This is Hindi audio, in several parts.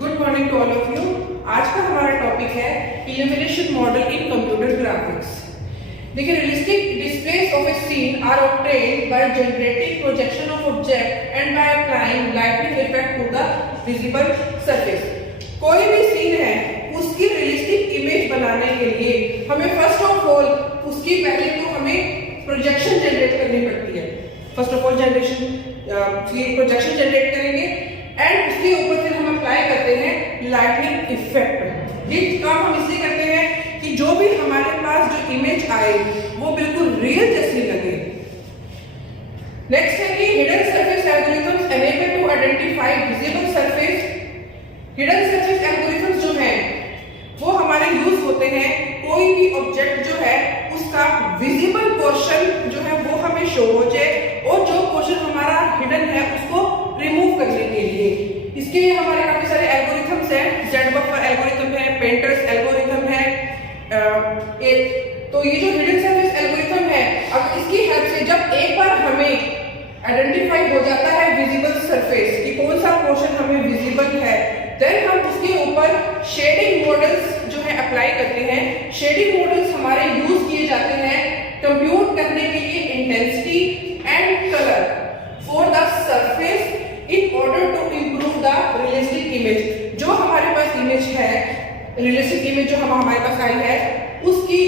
Good morning to all of you. आज का हमारा टॉपिक है illumination model in computer graphics. देखिए, realistic displays of a scene are obtained by generating projection of object and by applying lighting effect to the visible surface. कोई भी सीन है, उसकी रियलिस्टिक इमेज बनाने के लिए हमें फर्स्ट ऑफ ऑल उसकी पहले तो हमें प्रोजेक्शन जनरेट करनी पड़ती है। First of all projection generate करेंगे एंड उसके ऊपर फिर हम अप्लाई करते हैं लाइटनिंग इफेक्ट। ये काम हम इसलिए करते हैं कि जो भी हमारे पास जो इमेज आए वो बिल्कुल रियल जैसी लगे। नेक्स्ट है कि hidden surface algorithms enable to identify visible surface. Hidden surface algorithms जो हैं वो हमारे यूज होते हैं कोई भी ऑब्जेक्ट जो है उसका विजिबल पोर्शन जो है वो हमें शो हो जाए और जो पोर्शन हमारा हिडन है उसको रिमूव करने के लिए। इसके हमारे काफी सारे एल्गोरिथम्स हैं। ज़ेड-बफर एल्गोरिथम है, पेंटर्स एल्गोरिथम है। तो ये जो हिडन सरफेस एल्गोरिथम है, अब इसकी हेल्प से जब एक बार हमें आइडेंटिफाई हो जाता है विजिबल सरफेस कि कौन सा पोर्शन हमें विजिबल है, देन हम उसके ऊपर शेडिंग मॉडल्स जो है अप्लाई करते हैं। शेडिंग मॉडल्स हमारे यूज किए जाते हैं कंप्यूट करने के लिए intensity and colour for the surface in order to improve the realistic image. जो हमारे पास इमेज है, रियलिस्टिक इमेज जो हमारे पास आई है, उसकी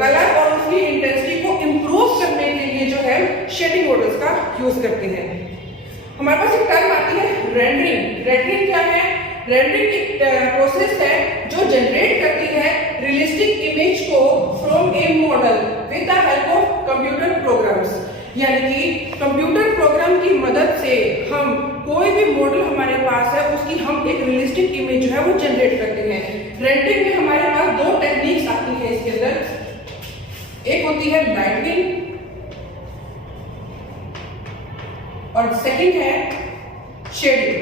कलर और उसकी इंटेंसिटी को इंप्रूव करने के लिए जो है शेडिंग मॉडल्स का यूज करते हैं। हमारे पास एक टर्म आती है रेंडरिंग। रेंडरिंग क्या है? रेंडरिंग एक प्रोसेस है जो जनरेट करती है रियलिस्टिक इमेज को from A model with the help of computer programs. यानी कि कंप्यूटर प्रोग्राम की मदद से हम कोई भी मॉडल हमारे पास है उसकी हम एक रियलिस्टिक इमेज जो है वो जनरेट करते हैं। रेंडरिंग में हमारे पास दो टेक्निक्स आती है इसके अंदर। एक होती है लाइटनिंग और सेकंड है शेडिंग।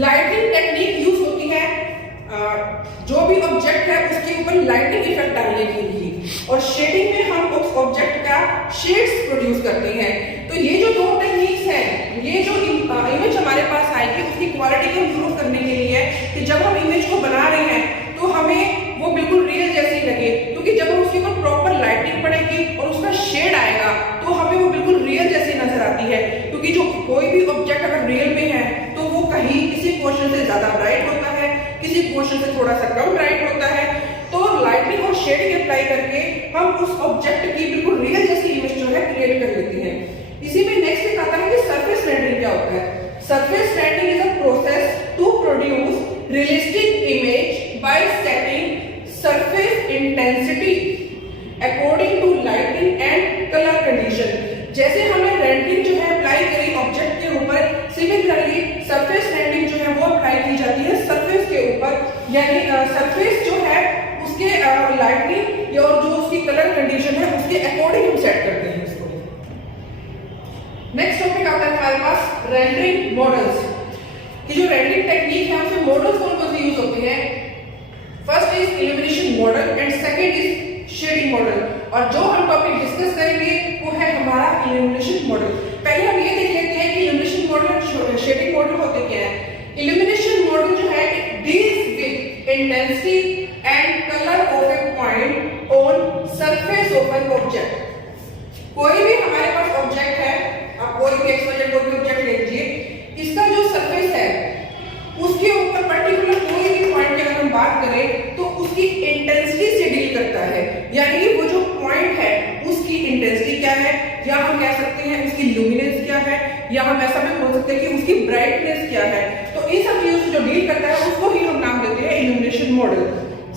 लाइटनिंग टेक्निक यूज होती है जो भी ऑब्जेक्ट है उसके ऊपर लाइटिंग इफेक्ट डालने के लिए, और शेडिंग में हम उस ऑब्जेक्ट का शेड्स प्रोड्यूस करते हैं। तो ये जो दो टेक्निक्स हैं, ये जो इमेज हमारे पास आएगी उसकी क्वालिटी को इंप्रूव करने के लिए है कि जब हम इमेज को बना रहे हैं तो हमें वो बिल्कुल रियल जैसी लगे, क्योंकि जब हम उसके ऊपर प्रॉपर लाइटिंग पड़ेगी और उसका शेड आएगा तो हमें वो बिल्कुल रियल जैसी नजर आती है। क्योंकि जो कोई भी ऑब्जेक्ट अगर रियल में है तो वो कहीं किसी पोर्शन से ज्यादा ब्राइट होता है, किसी पोर्शन से थोड़ा सा कम ब्राइट होता है। तो लाइटिंग और शेडिंग अप्लाई करके हम उस ऑब्जेक्ट की बिल्कुल रियल जैसी इमेज जो है क्रिएट कर लेते हैं। इसी में नेक्स्ट एक आता है कि सरफेस रेंडरिंग क्या होता है। Surface rendering is a process to produce realistic image by setting surface intensity according to lighting and colour condition. जैसे हमने रेंडरिंग जो है अप्लाई करी ऑब्जेक्ट के ऊपर, सिमिलरली सरफेस रेंडरिंग जो है वो अप्लाई की जाती है सरफेस के ऊपर। यानी सरफेस जो है उसके लाइटनिंग और जो उसकी कलर कंडीशन है उसके अकॉर्डिंग हम सेट करते हैं इसको। नेक्स्ट टॉपिक आता है हमारे पास रेंडरिंग मॉडल्स। ये जो रेंडरिंग टेक्निक है उसमें मॉडल्स कौन कौन से यूज होते हैं? First is illumination model and second is shading model. और जो हम टॉपिक डिस्कस करेंगे वो है हमारा इल्यूमिनेशन मॉडल। पहले हम ये देख लेते हैं कि इल्यूमिनेशन मॉडल और शेडिंग मॉडल होते क्या है। इल्यूमिनेशन मॉडल जो है it deals with intensity and colour of A point on surface of an object. कोई भी हमारे पास ऑब्जेक्ट है, आप कोई भी एक्सवाईजेड कोई भी ऑब्जेक्ट ले लीजिए, इसका जो सरफेस है उसके ऊपर पर्टिकुलर कोई भी पॉइंट की अगर हम बात करें तो उसकी इंटेंसिटी से डील करता है। यानी वो जो पॉइंट है उसकी इंटेंसिटी क्या है, या हम कह सकते हैं उसकी लुमिनेंस क्या है, या हम ऐसा भी बोल सकते हैं कि उसकी ब्राइटनेस क्या है। तो इन सब चीजों से जो डील करता है उसको ही हम नाम देते हैं illumination model.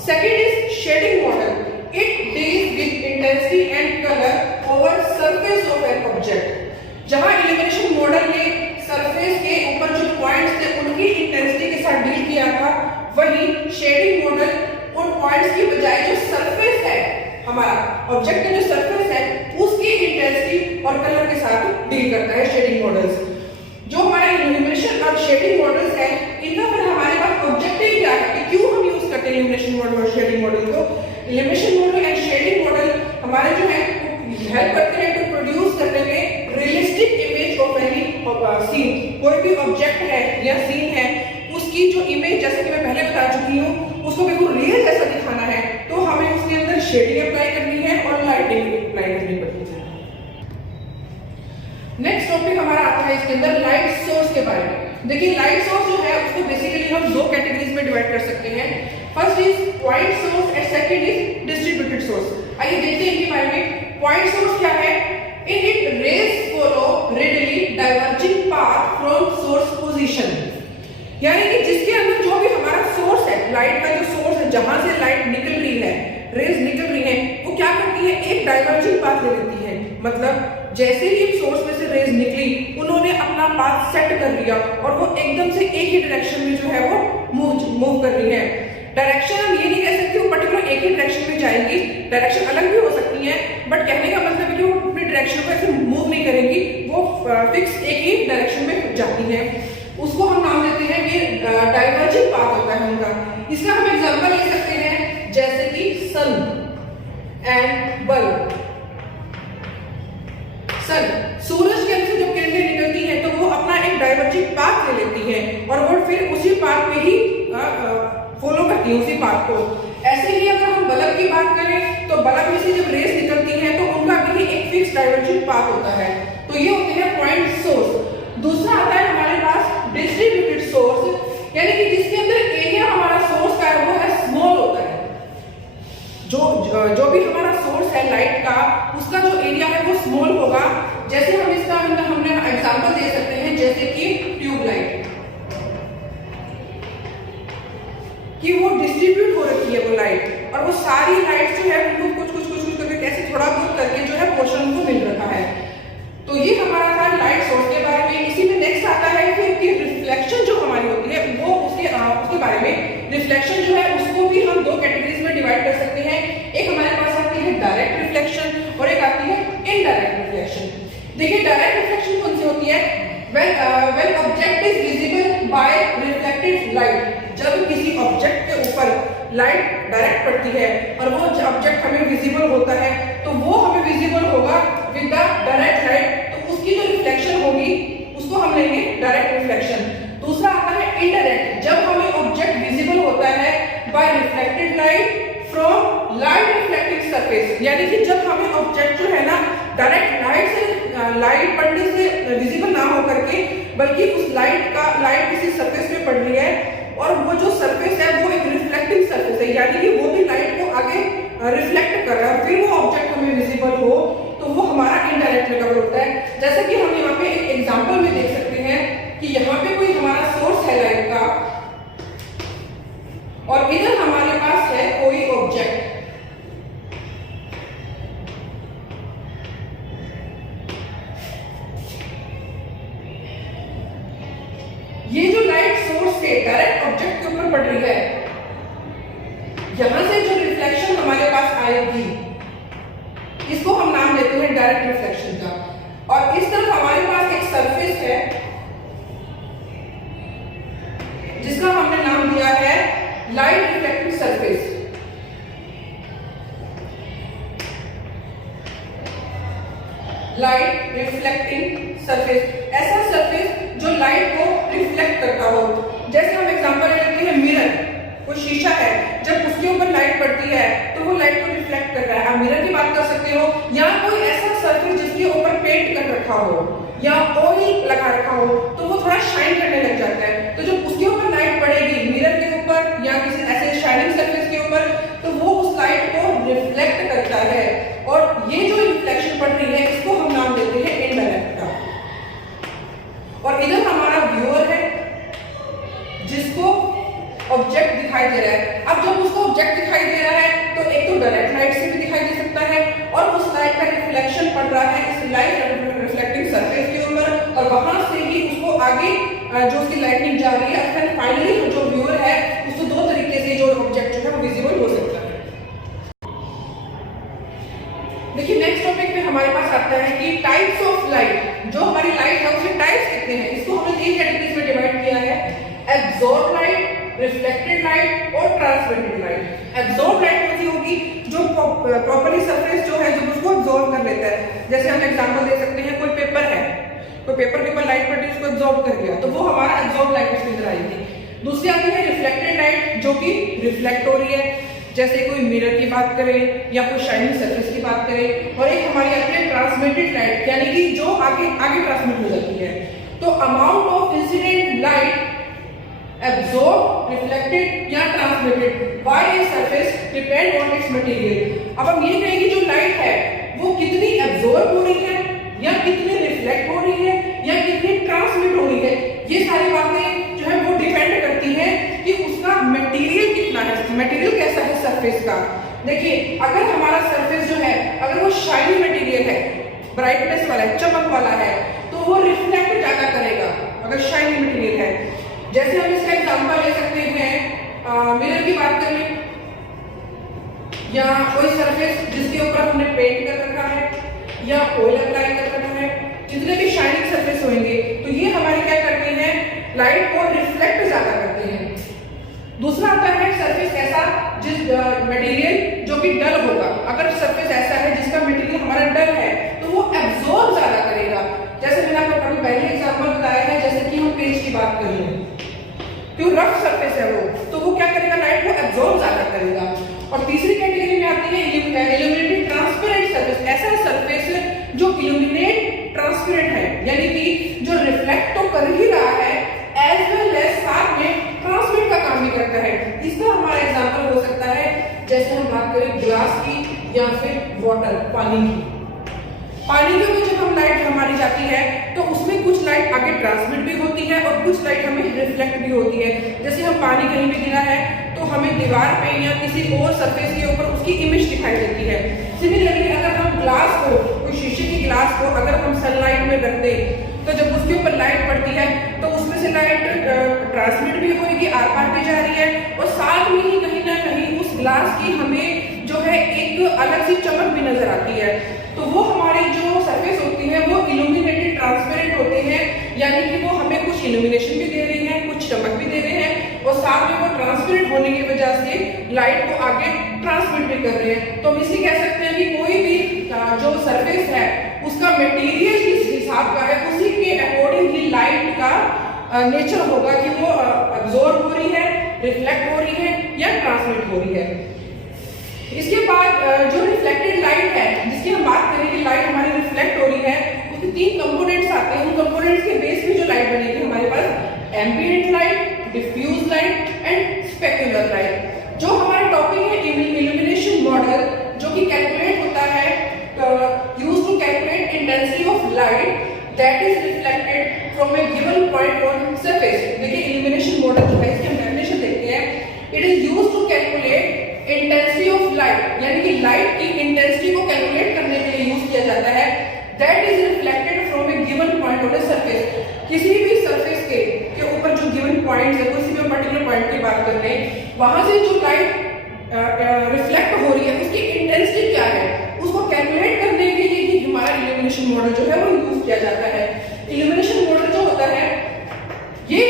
Second is shading model. It deals with intensity and colour over surface of an object. जहां इल्यूमिनेशन मॉडल ने सरफेस के ऊपर जो पॉइंट्स थे उनकी इंटेंसिटी के साथ डील किया था, वहीं शेडिंग मॉडल उन पॉइंट्स की बजाय जो सरफेस है, हमारा ऑब्जेक्ट का जो सरफेस है उसकी इंटेंसिटी और कलर के साथ डील करता है शेडिंग मॉडल्स। जो हमारा इल्यूमिनेशन और शेडिंग मॉडल्स है इनका फिर हमारे पास ऑब्जेक्टिव क्या है कि क्यों हम यूज करते हैं इल्यूमिनेशन मॉडल और शेडिंग मॉडल को। Illumination model and shading model हमारे जो है हेल्प करते हैं टू प्रोड्यूस करने में realistic image of any scene, कोई भी ऑब्जेक्ट है या सीन है, उसकी जो इमेज, जैसे कि मैं पहले बता चुकी हूँ, उसको बिल्कुल रियल जैसा दिखाना है तो हमें उसके अंदर शेडिंग अप्लाई करनी है और लाइटिंग अप्लाई करनी पड़ती है। नेक्स्ट टॉपिक हमारा आता है इसके अंदर लाइट सोर्स के बारे में। देखिए लाइट सोर्स जो है उसको बेसिकली हम दो कैटेगरीज में डिवाइड कर सकते हैं। First is point source and second is distributed source. आइए देखते हैं इनके बारे में। पॉइंट सोर्स क्या है? In it rays follow radially diverging path from source position, यानी कि जिसके अंदर जो भी हमारा सोर्स है, लाइट का जो सोर्स है, जहां से लाइट निकल रही है, रेज निकल रही है, वो क्या करती है? एक डाइवर्जिंग पाथ ले लेती है। मतलब जैसे ही सोर्स में से रेज निकली, उन्होंने अपना पाथ सेट कर लिया और वो एकदम से एक ही डायरेक्शन में जो है वो मूव कर रही है। डायरेक्शन हम ये नहीं कह सकते वो पर्टिकुलर एक ही डायरेक्शन में जाएंगी, डायरेक्शन अलग भी हो सकती है, बट कहने का मतलब है कि वो अपनी डायरेक्शन को ऐसे मूव नहीं करेंगी, वो फिक्स एक ही डायरेक्शन में जाती है। उसको हम नाम देते हैं कि डाइवर्जिंग पाथ होता है उनका। इसका हम एग्जांपल ले सकते हैं जैसे कि सन एंड बल्ब। सन, सूरज के अंदर जब किरणें निकलती हैं तो वो अपना एक डाइवर्जिंग पाथ ले लेती है और वो फिर उसी पाथ में ही फॉलो करती है, उसी पाथ को। ऐसे ही अगर हम बल्ब की बात करें तो बल्ब में से जब रेस निकलती है तो उनका भी एक फिक्स डाइवर्जिंग पाथ होता है। तो ये होते हैं पॉइंट सोर्स। दूसरा आता है हमारे पास डिस्ट्रीब्यूटेड सोर्स, यानी कि जिसके अंदर एरिया हमारा सोर्स का है वो है स्मॉल होता है। जो भी हमारा सोर्स है लाइट का, उसका जो एरिया है वो स्मॉल होगा। जैसे हम इसका हमने एग्जांपल दे सकते हैं जैसे कि ट्यूबलाइट, कि वो डिस्ट्रीब्यूट हो रखी है वो लाइट, और वो सारी लाइट जो है उनको कुछ कुछ कुछ कुछ करके कैसे थोड़ा बहुत करके जो है पोर्शन को मिल रखा है। तो ये हमारा था लाइट सोर्स के बारे में। इसी में नेक्स्ट आता है फिर कि रिफ्लेक्शन जो हमारी होती है वो उसके बारे में। रिफ्लेक्शन जो है उसको भी हम दो कैटेगरीज में डिवाइड कर सकते हैं। एक हमारे पास आती है डायरेक्ट रिफ्लेक्शन और एक आती है इनडायरेक्ट रिफ्लेक्शन। देखिए डायरेक्ट रिफ्लेक्शन कौन सी होती है? when object is visible by reflected light, जब किसी ऑब्जेक्ट के ऊपर लाइट डायरेक्ट पड़ती है और वो ऑब्जेक्ट हमें विजिबल होता है तो वो हमें विजिबल होगा विद द डायरेक्ट लाइट, तो उसकी जो रिफ्लेक्शन होगी उसको हम लेंगे डायरेक्ट रिफ्लेक्शन। दूसरा आता है इनडायरेक्ट, जब हमें ऑब्जेक्ट विजिबल होता है by reflected light from light reflecting surface, यानी कि जब हमें ऑब्जेक्ट जो है ना डायरेक्ट लाइट पड़ने से विजिबल ना हो करके, बल्कि उस लाइट किसी सरफेस पे पड़ रही है और वो जो सरफेस है वो एक रिफ्लेक्टिंग सरफेस है, यानी कि वो भी लाइट को आगे रिफ्लेक्ट कर रहा है, फिर वो ऑब्जेक्ट हमें विजिबल हो, तो वो हमारा इनडायरेक्ट में कवर होता है। जैसे कि हम यहाँ पे एक एग्जांपल में देख सकते हैं कि यहाँ पे कोई हमारा सोर्स है लाइट का और इधर हमारे पास है कोई ऑब्जेक्ट। ये जो लाइट सोर्स से डायरेक्ट ऑब्जेक्ट के ऊपर पड़ रही है, यहां से जो रिफ्लेक्शन हमारे पास आएगी इसको हम नाम देते हैं डायरेक्ट रिफ्लेक्शन का। और इस तरफ हमारे पास एक सरफेस है जिसका हमने नाम दिया है light reflecting surface. Light reflecting surface, ऐसा सरफेस जो लाइट को रिफ्लेक्ट करता हो। जैसे हम एग्जांपल लेते हैं मिरर, कोई शीशा है, जब उसके ऊपर लाइट पड़ती है तो वो लाइट को रिफ्लेक्ट कर रहा है। आप मिरर की बात कर सकते हो, या कोई ऐसा सरफेस जिसके ऊपर पेंट कर रखा हो या ऑयल लगा रखा हो तो वो थोड़ा शाइन करने लग जाता है। तो जब उसके ऊपर लाइट पड़ेगी मिरर के ऊपर या किसी ऐसे शाइनिंग सरफेस के ऊपर, तो वो उस लाइट को रिफ्लेक्ट करता है और ये जो रिफ्लेक्शन पड़ रही है इसको हम नाम देते हैं इनडायरेक्ट का। और इधर हमारा व्यूअर है जिसको ऑब्जेक्ट दिखाई दे रहा है। अब जब उसको ऑब्जेक्ट दिखाई दे रहा है तो एक तो डायरेक्ट लाइट से भी दिखाई दे सकता है और उस लाइट का रिफ्लेक्शन पड़ रहा है इस लाइट रिफ्लेक्टिंग सरफेस के ऊपर और वहां से ही उसको आगे जो उसकी लाइटनिंग जा रही है, फिर फाइनली जो व्यूअर है उसको दो तरीके से जो ऑब्जेक्ट जो है वो विजिबल हो सकता है। देखिए नेक्स्ट टॉपिक में हमारे पास आता है कि टाइप्स ऑफ लाइट। जो हमारी लाइट है उसके टाइप्स कितने हैं, इसको हमने तीन कैटेगरीज में डिवाइड किया है: एब्जॉर्ब लाइट, रिफ्लेक्टेड लाइट और ट्रांसमिटेड लाइट। एब्जॉर्ब लाइट कौन सी होगी? जो प्रॉपर्ली सरफेस जो है जो उसको एब्जॉर्ब कर लेता है। जैसे हम एग्जांपल दे सकते हैं, कोई पेपर है, तो पेपर के ऊपर लाइट पड़ती है, उसको एब्जॉर्ब कर गया, तो वो हमारा एब्जॉर्ब लाइट उसके अंदर आएगी। दूसरी आती है रिफ्लेक्टेड लाइट, जो कि रिफ्लेक्ट हो रही है, जैसे कोई मिरर की बात करें या कोई शाइनिंग सरफेस की बात करें। और एक हमारी आती है ट्रांसमिटेड लाइट, यानी कि जो आगे आगे ट्रांसमिट हो जाती है। तो amount of incident light absorb, reflected या transmitted by a surface depend on its material. अब हम ये कहेंगे जो लाइट है वो कितनी एब्जॉर्ब हो रही है या कितनी रिफ्लेक्ट हो रही है या कितनी ट्रांसमिट हो रही है, ये सारी बातें जो है वो डिपेंड करती है कि उसका मटेरियल कितना है, मटेरियल कैसा है सरफेस का। देखिए अगर हमारा सरफेस जो है अगर वो शाइनी मटेरियल है, ब्राइटनेस वाला है, चमक वाला है, तो वो रिफ्लेक्ट ज्यादा करेगा अगर शाइनी मटेरियल है। जैसे हम इसका एग्जांपल ले सकते हैं, मिरर की बात कर लें या कोई सरफेस जिसके ऊपर हमने पेंट कर रखा है या ऑयल अप्लाई कर रखा है, जितने भी शाइनिंग सरफेस होंगे तो ये हमारे क्या करते हैं, लाइट को रिफ्लेक्ट ज्यादा करते हैं। दूसरा आता है सरफेस ऐसा जिस मटेरियल जो कि डल होगा। अगर सरफेस ऐसा है जिसका मटेरियल हमारा डल है तो वो एब्जॉर्ब ज्यादा करेगा। जैसे मैंने आपको कभी पहले एग्जांपल बताया है, जैसे कि हम पेज की बात कर लें, तो रफ सरफेस है वो, तो वो क्या करेगा, लाइट को एब्जॉर्ब ज्यादा करेगा। और तीसरी कैटेगरी में आती है इल्यूमिनेटेड ट्रांसपेरेंट सरफेस, ऐसा सरफेस जो इल्यूमिनेट ट्रांसपेरेंट है, यानी कि जो रिफ्लेक्ट तो कर ही रहा है एज वेल एज साथ में ट्रांसमिट का काम भी करता है। इसका हमारा एग्जांपल हो सकता है, जैसे हम बात करें ग्लास की या फिर वाटर, पानी की। पानी के ऊपर जब हम लाइट हमारी जाती है तो उसमें कुछ लाइट आगे ट्रांसमिट भी होती है और कुछ लाइट हमें रिफ्लेक्ट भी होती है। जैसे हम पानी कहीं भी गिरा है तो हमें दीवार पे या किसी और सरफेस के ऊपर उसकी इमेज दिखाई देती है। सिमिलरली अगर हम ग्लास को, कोई शीशे की ग्लास को अगर हम सनलाइट में रख दें तो जब उसके ऊपर लाइट पड़ती है तो उसमें से लाइट ट्रांसमिट भी होगी, आर पार भी जा रही है, और साथ में ही कहीं ना कहीं उस ग्लास की हमें जो है एक अलग सी चमक भी नजर आती है। तो वो हमारी जो सरफेस होती है वो इल्यूमिनेटेड ट्रांसपेरेंट होते हैं, यानी कि वो हमें कुछ इल्यूमिनेशन भी दे रही है, कुछ चमक भी दे रहे हैं, और साथ में वो ट्रांसपेरेंट होने की वजह से लाइट को आगे ट्रांसमिट भी कर रहे हैं। तो हम इसलिए कह सकते हैं कि कोई भी जो सरफेस है उसका मटेरियल जिस हिसाब का है उसी के अकॉर्डिंग ही लाइट का नेचर होगा कि वो एब्जॉर्ब हो रही है, रिफ्लेक्ट हो रही है या ट्रांसमिट हो रही है। इसके बाद जो रिफ्लेक्टेड लाइट है, जिसकी हम बात करें कि लाइट हमारी रिफ्लेक्ट हो रही है, उसके तीन कंपोनेंट्स आते हैं। उन कंपोनेंट्स के बेस पे जो लाइट बनेगी हमारे पास ambient light, diffuse light and specular light. जो हमारा टॉपिक है इल्यूमिनेशन मॉडल, जो कि कैलकुलेट होता है used to calculate intensity of light that is reflected from a given point on surface. देखिए इल्यूमिनेशन मॉडल जो है इसकी हम डेफिनेशन देखते हैं, it is used to calculate intensity of light, यानी कि लाइट की इंटेंसिटी को कैलकुलेट करने के लिए यूज किया जाता है, that is reflected from a given point on a surface. किसी भी सरफेस के ऊपर जो गिवन पॉइंट्स है, किसी भी पर्टिकुलर पॉइंट की बात कर लें, वहां से जो लाइट रिफ्लेक्ट हो रही है उसकी इंटेंसिटी क्या है, उसको कैलकुलेट करने के लिए ही हमारा इल्यूमिनेशन मॉडल जो है वो यूज किया जाता है। इल्यूमिनेशन मॉडल जो होता है ये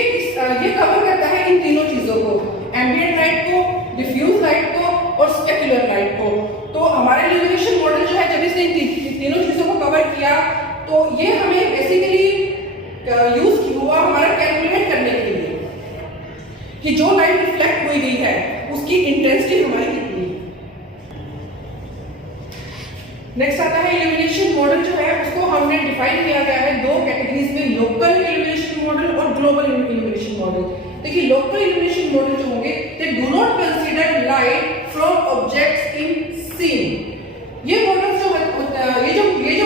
कवर करता है इन तीनों चीजों को, एम्बिएंट लाइट को, डिफ्यूज लाइट को और स्पेक्युलर लाइट को। तो हमारा इल्यूमिनेशन मॉडल जो है जब इसने तीनों चीजों को कवर किया तो ये हमें बेसिकली यूज हुआ हमारा कैलकुलेट करने के लिए कि जो लाइट रिफ्लेक्ट हुई गई है उसकी इंटेंसिटी हमारी कितनी है। नेक्स्ट आता है इल्यूमिनेशन मॉडल जो है उसको हमने डिफाइन किया गया है दो कैटेगरीज में, लोकल इल्यूमिनेशन मॉडल और ग्लोबल इल्यूमिनेशन मॉडल। देखिए लोकल इल्यूमिनेशन मॉडल जो होंगे they do not consider light from objects in scene. ये मॉडल्स जो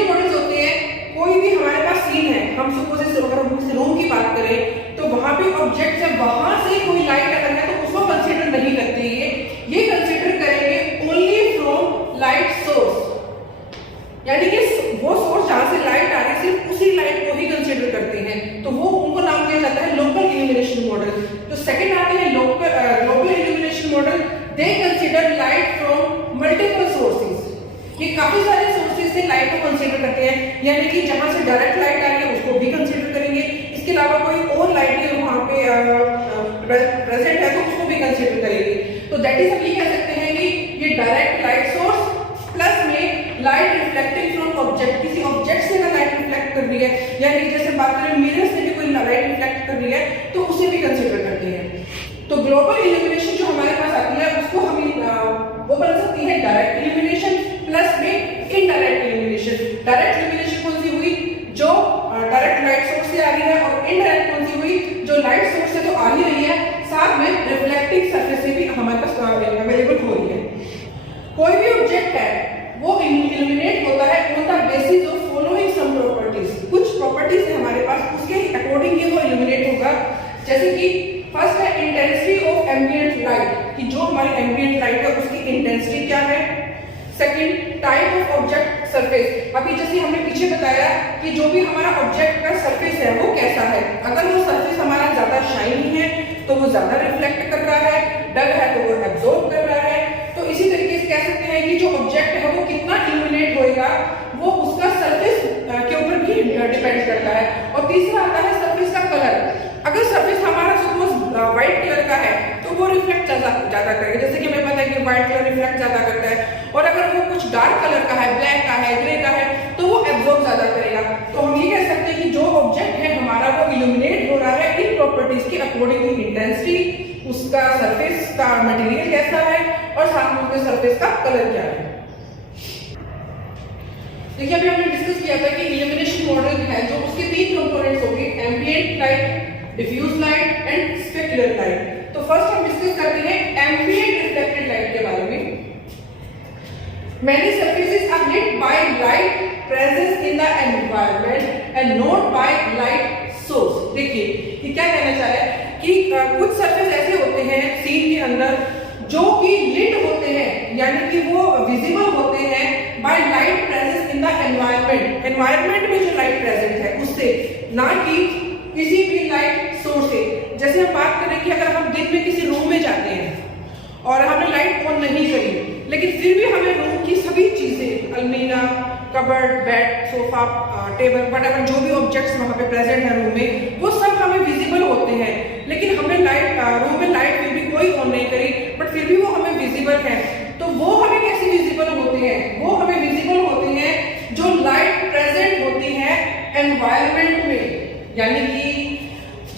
मॉडल्स होते हैं, कोई भी हमारे पास सीन है, हम सपोज अगर हम रूम की बात करें तो वहां पे ऑब्जेक्ट्स है, वहां से कोई लाइट अगर है तो उसको कंसीडर नहीं करते, ये कंसीडर करेंगे ओनली फ्रॉम लाइट सोर्स, यानी कि वो सोर्स जहां से लाइट आ रही है सिर्फ उसी लाइट को ही कंसीडर करते हैं, तो वो उनको नाम दिया जाता है लोकल इल्यूमिनेशन मॉडल। तो सेकंड आते हैं global illumination model, they consider light from multiple sources. ये काफी सारे सोर्सेज से लाइट को कंसीडर करते हैं, यानी कि जहां से डायरेक्ट लाइट आ रही है उसको भी कंसीडर करेंगे, इसके अलावा कोई और लाइट है वहां पे प्रेजेंट है तो उसको भी कंसीडर करेंगे। तो दैट इज हम ये कह सकते हैं कि ये डायरेक्ट लाइट सोर्स प्लस में लाइट रिफ्लेक्टिंग फ्रॉम ऑब्जेक्ट, किसी ऑब्जेक्ट से अगर लाइट रिफ्लेक्ट कर रही रही है, यानी जैसे बात करें मिरर से भी कोई लाइट रिफ्लेक्ट कर रही है तो उसे भी कंसीडर करते हैं। तो ग्लोबल इल्यूमिनेशन जो हमारे पास आती है उसको हम वो बन सकती है डायरेक्ट इल्यूमिनेशन प्लस में इनडायरेक्ट इल्यूमिनेशन। डायरेक्ट इल्यूमिनेशन कौन सी हुई, जो डायरेक्ट लाइट सोर्स से आ रही है, और इनडायरेक्ट कौन सी हुई, जो लाइट सोर्स से तो आ ही रही है साथ में रिफ्लेक्टिंग सरफेस से भी हमारे पास अवेलेबल हो रही है। कोई भी ऑब्जेक्ट है वो इल्यूमिनेट होता है on the basis of following some properties. कुछ प्रॉपर्टीज है हमारे पास, उसके अकॉर्डिंग ही वो इल्यूमिनेट होगा। जैसे कि फर्स्ट है इंटेंसिटी ऑफ एम्बिएंट लाइट, कि जो हमारी एम्बिएंट लाइट है उसकी इंटेंसिटी क्या है। Second type of object surface, अभी जैसे हमने पीछे बताया कि जो भी हमारा ऑब्जेक्ट का सरफेस है वो कैसा है। अगर वो सरफेस हमारा ज्यादा शाइनी है तो वो ज्यादा रिफ्लेक्ट कर रहा है, डल है तो वो एब्जॉर्ब कर रहा है। तो इसी तरीके से कह सकते हैं कि जो ऑब्जेक्ट है वो कितना इल्यूमिनेट होएगा वो उसका सरफेस के ऊपर भी डिपेंड करता है। और तीसरा आता है सरफेस का कलर। अगर सरफेस हमारा सपोज व्हाइट कलर का है तो वो रिफ्लेक्ट ज्यादा करेगा, जैसे कि हमें पता है कि व्हाइट कलर रिफ्लेक्ट ज्यादा करता है। और अगर वो कुछ डार्क कलर का है, ब्लैक का है, ग्रे का है, तो वो एब्जॉर्ब ज्यादा करेगा। तो हम ये कह सकते हैं कि जो ऑब्जेक्ट है हमारा वो इल्यूमिनेट हो रहा है इन प्रॉपर्टीज के अकॉर्डिंग टू इंटेंसिटी, उसका सरफेस का मटेरियल कैसा है और साथ में उसके सरफेस का कलर क्या है। देखिए अभी हमने डिस्कस किया था कि इल्यूमिनेशन मॉडल है जो उसके तीन कंपोनेंट्स होंगे, ambient light, diffuse light and specular light. तो फर्स्ट हम डिस्कस करते हैं एम्बिएंट रिफ्लेक्टेड लाइट के बारे में। Many surfaces are lit by light present in the environment and not by light source। देखिए ये क्या कहना चाह रहा है कि कुछ सरफेस ऐसे होते हैं सीन के अंदर जो कि लिट होते हैं, यानी कि वो विजिबल होते हैं by light presence in the environment. Environment में जो लाइट प्रेजेंट है उससे, ना कि किसी भी लाइट सोर्स से। जैसे हम बात करें कि अगर हम दिन में किसी रूम में जाते हैं और हमने लाइट ऑन नहीं करी लेकिन फिर भी हमें रूम की सभी चीजें, अलमीरा, cupboard, bed, sofa, table, whatever जो भी ऑब्जेक्ट्स वहां पे प्रेजेंट है रूम में, वो सब हमें विजिबल होते हैं। लेकिन हमने लाइट रूम में लाइट फिर भी कोई ऑन नहीं करी बट फिर भी वो हमें विजिबल है। तो वो हमें कैसे विजिबल होते हैं, वो हमें विजिबल होते हैं जो लाइट प्रेजेंट होती है एनवायरनमेंट में, यानी कि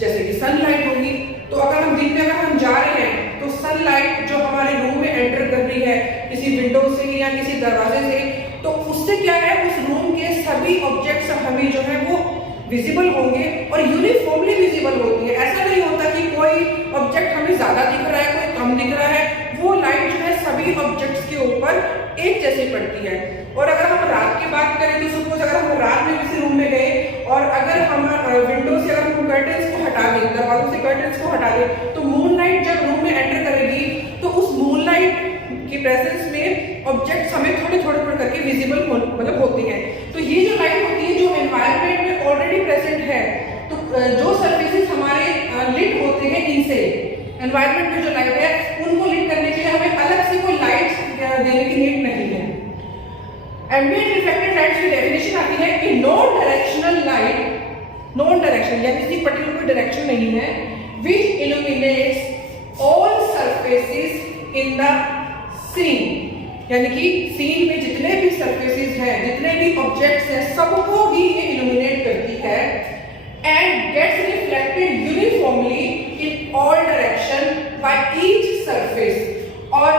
जैसे कि सनलाइट होगी। तो अगर हम दिन में अगर हम जा रहे हैं तो सनलाइट जो हमारे रूम में एंटर कर रही है किसी विंडो से या किसी दरवाजे से, तो उससे क्या है उस रूम के सभी ऑब्जेक्ट्स हमें जो है वो विजिबल होंगे और यूनिफॉर्मली विजिबल होती है। ऐसा नहीं होता कि कोई ऑब्जेक्ट हमें ज्यादा दिख रहा है कोई कम दिख रहा है, वो लाइट जो है सभी ऑब्जेक्ट्स के ऊपर एक जैसी पड़ती है। और अगर हम रात की बात करें तो सपोज अगर हम रात में किसी रूम में गए और अगर हम विंडो से अगर हम कर्टेन्स को हटा दें, दरवाजों से कर्टेन्स को हटा दें, तो मूनलाइट जब रूम में एंटर करेगी तो उस मूनलाइट की प्रेजेंस में ऑब्जेक्ट्स हमें थोड़े थोड़े करके विजिबल मतलब होते हैं। तो ये जो लाइट होती है जो एनवायरनमेंट में ऑलरेडी प्रेजेंट है, तो जो सर्फेसेस हमारे लिट होते हैं इनसे, एनवायरनमेंट में जो लाइट है उनको लिट करने के लिए हमें अलग से कोई लाइट देने की नीड नहीं है। एम्बिएंट रिफ्लेक्टेड लाइट की डेफिनेशन आती है कि non directional light, non direction यानी किसी पर्टिकुलर कोई डायरेक्शन नहीं है, which illuminates all surfaces in the scene, यानी कि सीन में जितने भी सरफेसेस हैं, जितने भी ऑब्जेक्ट्स हैं, सबको ही ये इल्यूमिनेट करती है and gets reflected uniformly in all direction by each surface. और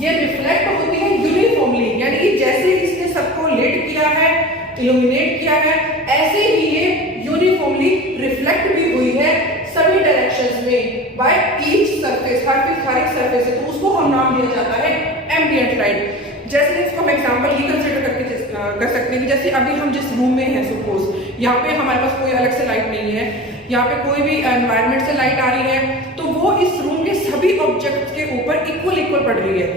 ये रिफ्लेक्ट होती है यूनिफॉर्मली, यानी कि जैसे इसने सबको लिट किया है, इल्यूमिनेट किया है, ऐसे ही ये यूनिफॉर्मली रिफ्लेक्ट भी हुई है सभी डायरेक्शंस में बाय ईच सरफेस, हर एक सरफेस है। तो उसको हम नाम दिया जाता है एम्बिएंट लाइट। जैसे इसको हम एग्जांपल ये कंसीडर करके कर सकते हैं कि जैसे अभी हम जिस रूम में हैं, सपोज यहाँ पे हमारे पास कोई अलग से लाइट नहीं है, यहाँ पे कोई भी एनवायरनमेंट से लाइट आ रही है, तो वो इस रूम के सभी ऑब्जेक्ट्स के ऊपर इक्वल पड़ रही है।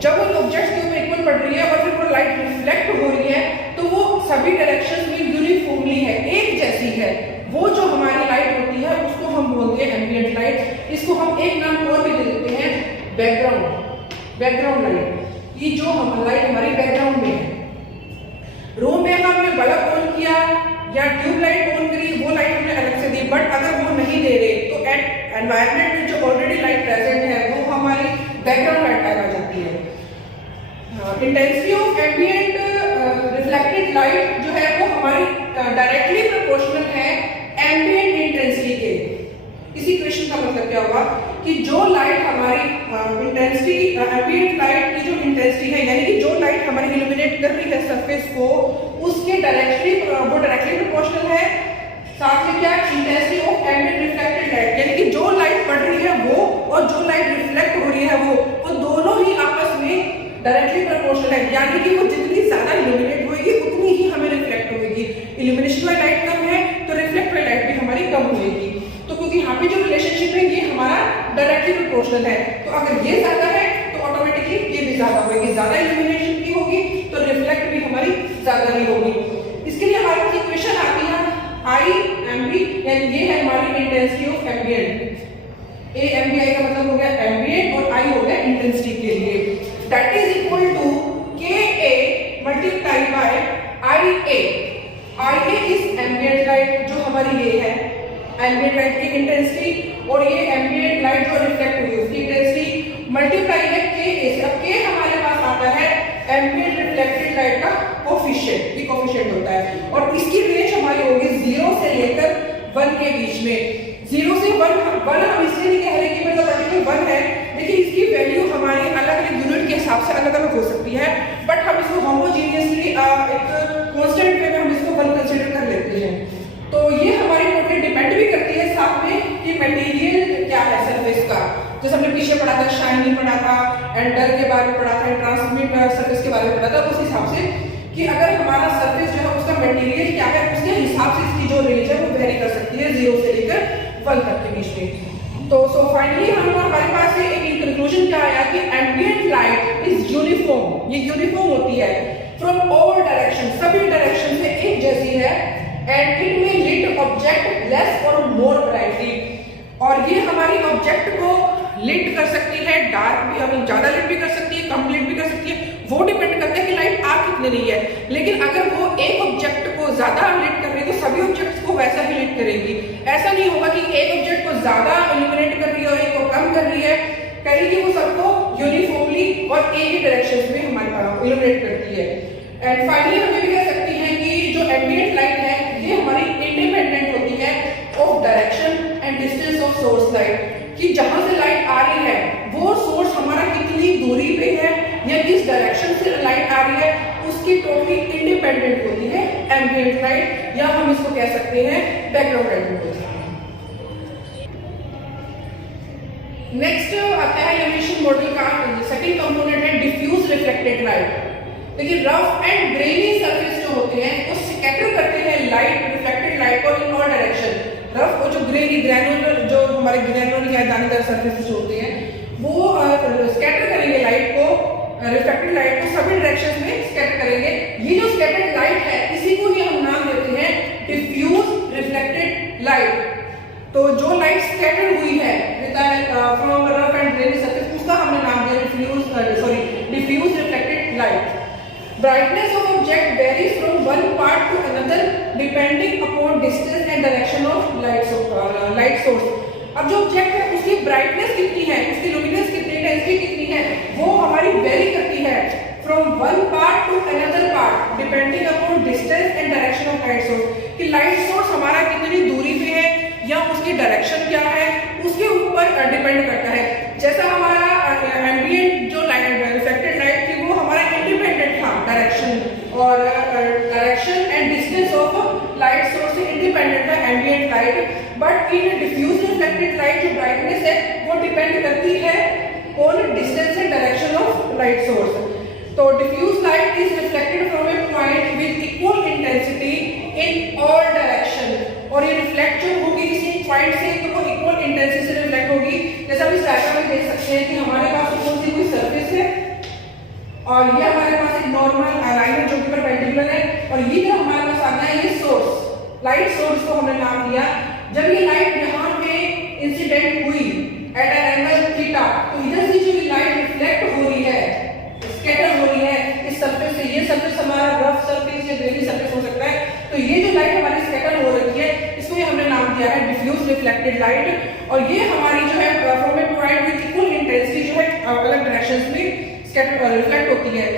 जब वो ऑब्जेक्ट्स के ऊपर इक्वल पड़ रही है और फिर वो लाइट रिफ्लेक्ट हो रही है तो वो सभी डायरेक्शंस में यूनिफॉर्मली है, एक जैसी है। वो जो हमारी लाइट होती है उसको हम बोलते हैं एम्बिएंट लाइट। इसको हम एक नाम और भी दे देते हैं बैकग्राउंड लाइट। ये जो हम लाइट हमारी बैकग्राउंड में है, रूम में हमने बल्ब ऑन किया या ट्यूबलाइट ऑन करी, वो लाइट हमने अलग से दी, बट अगर वो नहीं दे रहे तो एनवायरनमेंट में जो ऑलरेडी लाइट प्रेजेंट है वो हमारी बैकग्राउंड लाइट आ जाती है। Intensity of ambient reflected light जो है वो हमारी डायरेक्टली प्रोपोर्शनल है एम्बिएंट इंटेंसिटी के। इसी क्वेश्चन का मतलब क्या हुआ कि जो लाइट हमारी इंटेंसिटी एम्बिएंट लाइट की जो इंटेंसिटी है, यानी कि जो लाइट हमारी इल्यूमिनेट कर रही है सरफेस को, उसके डायरेक्टली प्रोपोर्शनल है साथ में क्या intensity of ambient reflected light, यानी कि जो लाइट पड़ रही है वो और जो लाइट रिफ्लेक्ट हो रही है वो दोनों ही आपस में डायरेक्टली प्रोपोर्शनल है, यानी कि वो जितनी ज्यादा इल्यूमिनेट होगी उतनी ही हमें रिफ्लेक्ट होगी। इल्यूमिनेशन वाली लाइट कम है तो रिफ्लेक्ट वाली लाइट भी हमारी कम होगी। तो क्योंकि यहाँ पे जो रिलेशनशिप है ये हमारा डायरेक्टली प्रोपोर्शनल है, तो अगर ये ज्यादा है तो ऑटोमेटिकली ये भी ज्यादा होगी, ज्यादा इल्यूमिनेशन की होगी तो रिफ्लेक्ट भी हमारी ज्यादा ही होगी। इसके लिए हमारे पास इक्वेशन आती है आई एम बी, यानी ये है हमारी intensity of ambient. A M B I का मतलब हो गया एम्बिएंट और आई हो गया इंटेंसिटी के लिए। That is equal to K A multiply by I A. I A is ambient light जो हमारी ये है एम्बिएंट लाइट की इंटेंसिटी, और ये एम्बिएंट लाइट जो रिफ्लेक्ट हुई उसकी इंटेंसिटी मल्टीप्लाई है के ए से। अब के हमारे पास आता है एम्बिएंट रिफ्लेक्टेड लाइट का कोफिशिएंट, ये कोफिशिएंट होता है, और इसकी रेंज हमारी होगी 0 से लेकर 1 के बीच में। 0 से 1 हम इसलिए नहीं कह रहे कि मतलब पर्टिकुलर 1 है, लेकिन इसकी वैल्यू हमारे अलग अलग यूनिट के हिसाब से अलग अलग हो सकती है, बट हम इसको होमोजीनियसली एक कांस्टेंट वे में हम इसको 1 कंसीडर कर लेते हैं। तो ये हमारी टोटली डिपेंड भी करती है साथ में कि मटेरियल क्या है सरफेस का, जैसे हमने पीछे पढ़ा था शाइनी पढ़ा था, एंडर के बारे में पढ़ा था, ट्रांसमिट सरफेस के बारे में पढ़ा था, उस हिसाब से कि अगर हमारा सरफेस जो है उसका मटेरियल क्या है उसके हिसाब से इसकी जो रेंज है वो वेरी कर सकती है 0 से लेकर 1 तक के बीच में। तो सो फाइनली हमारे पास एक कंक्लूजन क्या आया कि एम्बिएंट लाइट इज यूनिफॉर्म, ये यूनिफॉर्म होती है फ्रॉम ऑल डायरेक्शन, सभी डायरेक्शन से एक जैसी है, एंड इट में लिट ऑब्जेक्ट लेस और मोर ब्राइटली, और ये हमारी ऑब्जेक्ट को लिट कर सकती है, डार्क भी हम ज्यादा लिट भी कर सकती है, कम लिट भी कर सकती है, वो डिपेंड करता है कि लाइट आ कितने रही है। लेकिन अगर वो एक ऑब्जेक्ट को ज्यादा लिट कर रही है तो सभी ऑब्जेक्ट्स को वैसा ही लिट करेगी। ऐसा नहीं होगा कि एक ऑब्जेक्ट को ज्यादा इल्यूमिनेट कर रही है और एक को कम कर रही है, करेगी वो सबको यूनिफॉर्मली और एक ही डायरेक्शन में हमारे इल्यूमिनेट करती है। एंड फाइनली हम ये भी कह सकते हैं कि जो एम्बिएंट लाइट है ये हमारी इंडिपेंडेंट होती है of direction and distance of source light, कि जहां से लाइट आ रही है वो सोर्स हमारा कितनी दूरी पे है या किस डायरेक्शन से लाइट आ रही है उसकी टोटली इंडिपेंडेंट होती है एम्बिएंट लाइट, या हम इसको कह सकते हैं बैकग्राउंड लाइट। नेक्स्ट आता है इल्यूमिनेशन मॉडल का सेकंड कंपोनेंट है डिफ्यूज रिफ्लेक्टेड लाइट। देखिए रफ एंड ग्रेनी सरफेस जो होते हैं वो स्कैटर करते हैं लाइट, रिफ्लेक्टेड लाइट को इन ऑल डायरेक्शन। रफ और जो ग्रेनी ग्रैनुलर जो हमारे ग्रैनुलर या दानेदार सरफेसेस होते हैं वो स्कैटर करेंगे लाइट को, रिफ्लेक्टेड लाइट को सभी डायरेक्शंस में स्कैटर करेंगे। ये जो स्कैटर्ड लाइट है इसी को ही हम नाम देते हैं डिफ्यूज रिफ्लेक्टेड लाइट। तो जो लाइट स्कैटर हुई है from rough and grainy surface उसका हमने नाम दिया diffuse reflected light. Brightness of object varies from one part to another depending upon distance and direction of light source. अब जो ऑब्जेक्ट है उसकी ब्राइटनेस कितनी है, उसकी लुमिनस कितनी, इंटेंसिटी कितनी है, वो हमारी वेरी करती है from one part two another part depending upon distance and direction of light source, कि लाइट सोर्स हमारा कितनी दूरी पे है या उसकी डायरेक्शन क्या है उसके ऊपर डिपेंड करता है। जैसा हमारा एम्बिएंट जो रिफ्लेक्टेड लाइट थी वो हमारा इंडिपेंडेंट था डायरेक्शन और direction and distance of light source से इंडिपेंडेंट था ambient light, but in diffuse reflected light जो ब्राइटनेस है वो डिपेंड करती है on distance and direction of light source. तो diffuse light is reflected from a point with equal intensity in all direction, और ये रिफ्लेक्ट जो होगी किसी पॉइंट से तो वो इक्वल इंटेंसिटी से रिफ्लेक्ट होगी। जैसा हम इस डायग्राम में देख सकते हैं कि हमारे पास कौन सी कोई सरफेस है और ये हमारे पास एक नॉर्मल लाइन है जो कि परपेंडिकुलर है, और ये जो हमारे पास आता है ये सोर्स लाइट सोर्स को हमने नाम दिया। जब ये लाइट यहाँ पे इंसिडेंट हुई एट एन एंगल थीटा, तो इधर से जो लाइट रिफ्लेक्ट हो रही है, स्कैटर हो रही है इस सरफेस से, ये सरफेस हमारा रफ सरफेस या ग्रेनी सरफेस हो सकता है, तो ये जो लाइट हमारी स्कैटर हो रही है इसको ये हमने नाम दिया है डिफ्यूज रिफ्लेक्टेड लाइट। और ये हमारी जो है from a point with equal intensity जो है अलग डायरेक्शंस में स्कैटर रिफ्लेक्ट होती है।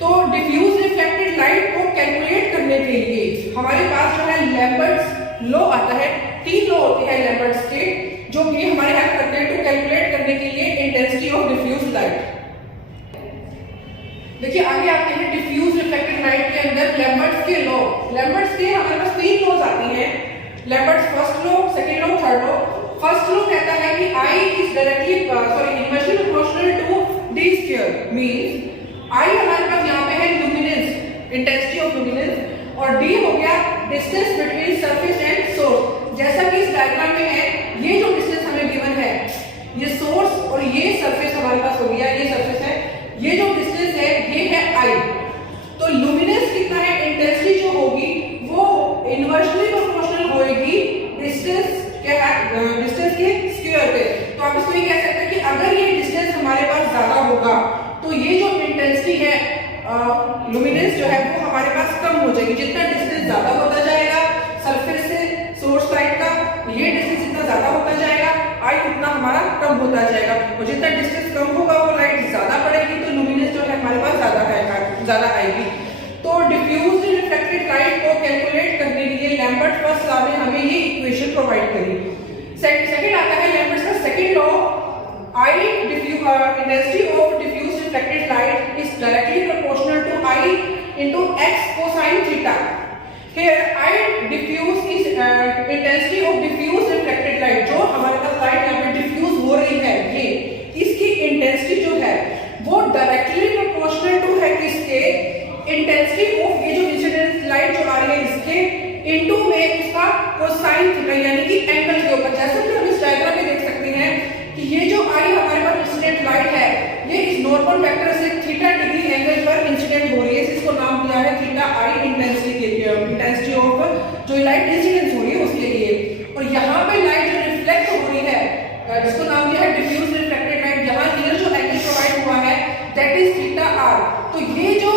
तो डिफ्यूज रिफ्लेक्टेड लाइट को कैलकुलेट करने के लिए हमारे पास जो है लैम्बर्ट्स लॉ आता है। 3 लॉ होते हैं लैम्बर्ट्स के, जो कि हमारे हेल्प करते हैं टू कैलकुलेट करने के लिए इंटेंसिटी ऑफ डिफ्यूज लाइट। देखिए आगे आते हैं डिफ्यूज रिफ्लेक्टेड लाइट के अंदर लैम्बर्ट्स के लॉ। लैम्बर्ट्स के हमारे पास 3 लॉज आती हैं, Lambert's first law, second law, third law. First law कहता है कि I is directly inversely proportional to d square, means I हमारे पास यहाँ पे है लुमिनेंस, इंटेंसिटी ऑफ लुमिनेंस, और d हो गया distance between surface and source. जैसा कि इस डायग्राम में है, ये जो डिस्टेंस हमें गिवन है, ये सोर्स और ये सरफेस हमारे पास हो गया, ये सरफेस है, ये जो डिस्टेंस है ये है I। तो लुमिनेंस कितना है, इंटेंसिटी जो होगी वो इनवर्सली प्रोपोर्शनल होएगी डिस्टेंस डिस्टेंस के स्क्वायर पे। तो आप इसको ये कह सकते हैं कि अगर ये डिस्टेंस हमारे पास ज्यादा होगा तो ये जो इंटेंसिटी है लुमिनेंस जो है वो हमारे पास कम हो जाएगी। जितना डिस्टेंस ज्यादा होता जाएगा सरफेस से सोर्स साइड का, ये डिस्टेंस जितना ज्यादा होता जाएगा I उतना हमारा कम होता जाएगा, और जितना डिस्टेंस कम होगा वो लाइट ज्यादा पड़ेगी तो लुमिनेंस जो है हमारे पास ज्यादा आएगी। तो डिफ्यूज्ड रिफ्लेक्टेड लाइट को कैलकुलेट करने के लिए लैम्बर्ट फर्स्ट लॉ ने हमें ये इक्वेशन प्रोवाइड करी। सेकंड आता है लैम्बर्ट्स का second law, I intensity of diffused reflected light is directly proportional to I into x cosine theta. Here I diffuse is intensity of diffused reflected light, जो हमारे पास लाइट यहाँ पे डिफ्यूज हो रही है, ये इसकी इंटेंसिटी जो है वो डायरेक्टली प्रोपोर्शनल टू है किसके, इंटेंसिटी ऑफ ये जो इंसिडेंट लाइट जो आ रही है इसके इनटू में उसका कोसाइन थीटा, यानी कि एंगल के ऊपर। जैसे कि हम इस डायग्राम में देख सकते हैं कि ये जो आई हमारे पास इंसिडेंट लाइट है, ये इस नॉर्मल वेक्टर से थीटा डिग्री एंगल पर इंसिडेंट हो रही है, इसको नाम दिया है थीटा आई इंटेंसिटी के लिए, इंटेंसिटी ऑफ जो लाइट इंसिडेंट हो रही है उसके लिए। और यहाँ पे लाइट जो रिफ्लेक्ट हो रही है जिसको नाम दिया है डिफ्यूज रिफ्लेक्टेड लाइट, जहाँ हियर जो एंगल प्रोवाइड हुआ है दैट इज थीटा आर। तो ये जो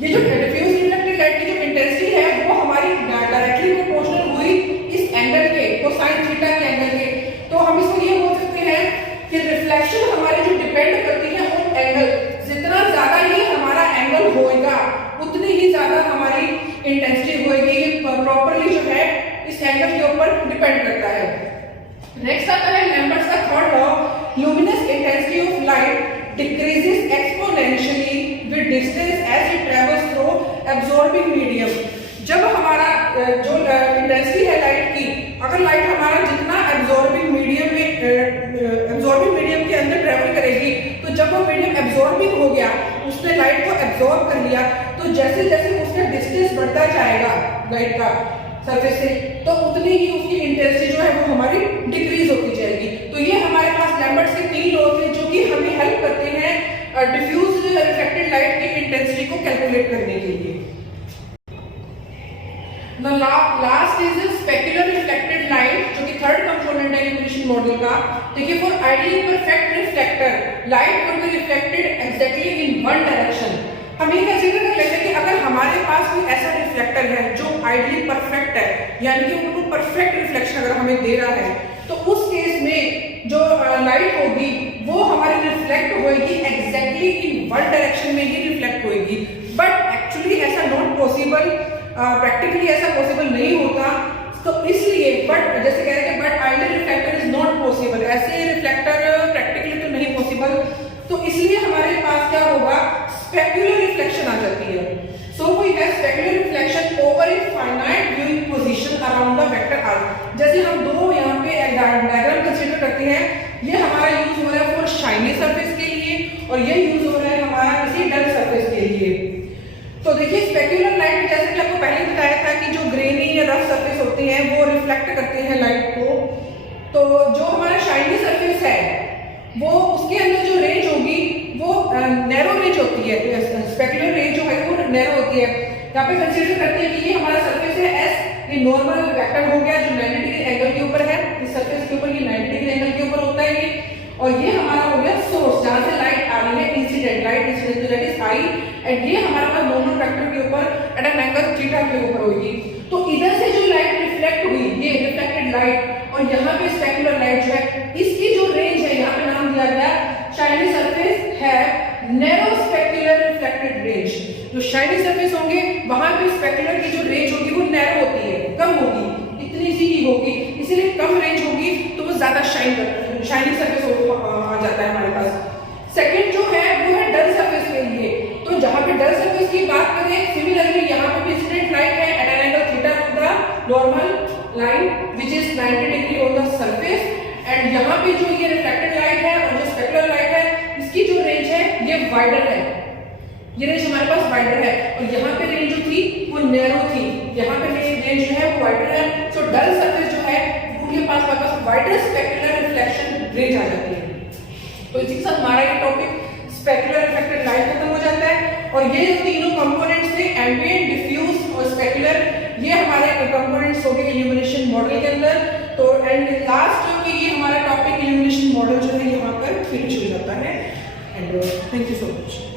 डिफ्यूज रिफ्लेक्टेड लाइट की जो इंटेंसिटी है वो हमारी डायरेक्टली प्रोपोर्शनल हुई इस एंगल के कोसाइन थीटा के एंगल के। तो हम इसको ये बोल सकते हैं कि रिफ्लेक्शन हमारी जो डिपेंड करती है उन एंगल, जितना ज्यादा ये हमारा एंगल होएगा उतनी ही ज्यादा हमारी इंटेंसिटी होएगी। ये प्रॉपर्ली जो है इस एंगल के ऊपर डिपेंड करता है। नेक्स्ट आता है लैम्बर्ट्स का third law, luminous intensity of light decreases exponentially with distance as it travels through absorbing medium। जब हमारा जो इंटेंसिटी है लाइट की, अगर लाइट हमारा जितना एब्जॉर्बिंग मीडियम के अंदर ट्रेवल करेगी, तो जब वो मीडियम एब्जॉर्बिंग हो गया, उसने लाइट को एब्जॉर्ब कर लिया, तो जैसे जैसे उसका डिस्टेंस बढ़ता जाएगा लाइट का सरफेस से, तो उतनी ही उसकी इंटेंसिटी जो है वो हमारी डिक्रीज होती जाएगी। तो ये हमारे पास लैम्बर्ट्स के 3 लॉ थे जो कि हमें हेल्प करते हैं डिफ्यूज रिफ्लेक्टेड लाइट की इंटेंसिटी को कैलकुलेट करने के लिए। The last is specular reflected light, जो कि थर्ड कंपोनेंट है इल्यूमिनेशन मॉडल का। देखिए for ideally perfect reflector light would be reflected exactly in one direction. हम ये कंसीडर कर लेते हैं कि अगर हमारे पास कोई ऐसा रिफ्लेक्टर है जो आइडियली परफेक्ट है, यानी कि उनको परफेक्ट रिफ्लेक्शन अगर हमें दे रहा है, तो उस केस में जो लाइट होगी वो हमारी रिफ्लेक्ट होगी एग्जैक्टली इन वन डायरेक्शन में ही रिफ्लेक्ट होगी। बट एक्चुअली ऐसा नॉट पॉसिबल, प्रैक्टिकली ऐसा पॉसिबल नहीं होता। तो इसलिए बट जैसे कह रहे हैं but ideal reflector is not possible, ऐसे रिफ्लेक्टर प्रैक्टिकली तो नहीं पॉसिबल। तो इसलिए हमारे पास क्या होगा, स्पेक्युलर रिफ्लेक्शन आ जाती है। So we have specular reflection over a finite viewing position around the vector R. जैसे हम दो यहाँ पे डायग्राम कंसीडर करते हैं, ये हमारा यूज हो रहा है फॉर शाइनी सरफेस के लिए और ये यूज हो रहा है हमारा किसी डल सरफेस के लिए। तो देखिए स्पेक्युलर लाइट, जैसे कि आपको पहले बताया था कि जो ग्रेनी या रफ सरफेस होती है वो रिफ्लेक्ट करते हैं लाइट को। तो जो हमारा शाइनी सरफेस है वो उसके अंदर जो रेंज होगी वो नैरो रेंज होती है, स्पेक्युलर रेंज जो है वो नैरो होती है। यहाँ पे कंसीडर करते हैं कि ये हमारा सरफेस है एस, ये नॉर्मल वेक्टर हो गया जो 90 डिग्री एंगल के ऊपर है, इस सरफेस के ऊपर ये 90 डिग्री एंगल के ऊपर होता है ये। और ये हमारा हो गया सोर्स जहां से लाइट आ रही है, incident light, incident that is I, and ये हमारा पास नॉर्मल वेक्टर के ऊपर एट एन एंगल थीटा के ऊपर होगी। तो इधर से जो लाइट रिफ्लेक्ट हुई, ये रिफ्लेक्टेड लाइट, और यहाँ पे स्पेक्युलर लाइट जो है इसकी जो रेंज है यहाँ पे नाम दिया गया शाइनी सरफेस है नैरो स्पेक्युलर जो शाइनी सरफेस होंगे वहां पे स्पेकुलर की जो रेंज होगी वो नैरो होती है, कम होगी, इतनी सी ही होगी, इसीलिए कम रेंज होगी तो वो ज्यादा शाइनी सरफेस आ जाता है हमारे पास। सेकंड जो है वो है डल सरफेस के लिए। तो जहां पे डल सरफेस की बात करें, सिमिलरली यहाँ पे भी इंसिडेंट लाइट है at an angle theta to the normal line which is 90 degree on the surface, and यहाँ पे जो ये रिफ्लेक्टेड लाइट है और जो स्पेकुलर लाइट है इसकी जो रेंज है ये वाइडर है, ये रेंज हमारे पास वाइडर है, और यहाँ पे रेंज जो थी वो नैरो थी, यहाँ पे रेंज जो है वो वाइडर है। सो डल सरफेस जो है उनके पास हमारे पास वाइडर स्पेकुलर रिफ्लेक्शन रेंज आ जाती है। तो इसी के साथ हमारा ये टॉपिक स्पेकुलर रिफ्लेक्टेड लाइट खत्म हो जाता है, और ये जो तीनों कंपोनेंट्स थे एम्बिएंट, डिफ्यूज और स्पेकुलर, ये हमारे कंपोनेंट्स हो गए इल्यूमिनेशन मॉडल के अंदर। तो एंड लास्ट में ये हमारा टॉपिक इल्यूमिनेशन मॉडल जो है यहाँ पर फिनिश हो जाता है। And thank you so much.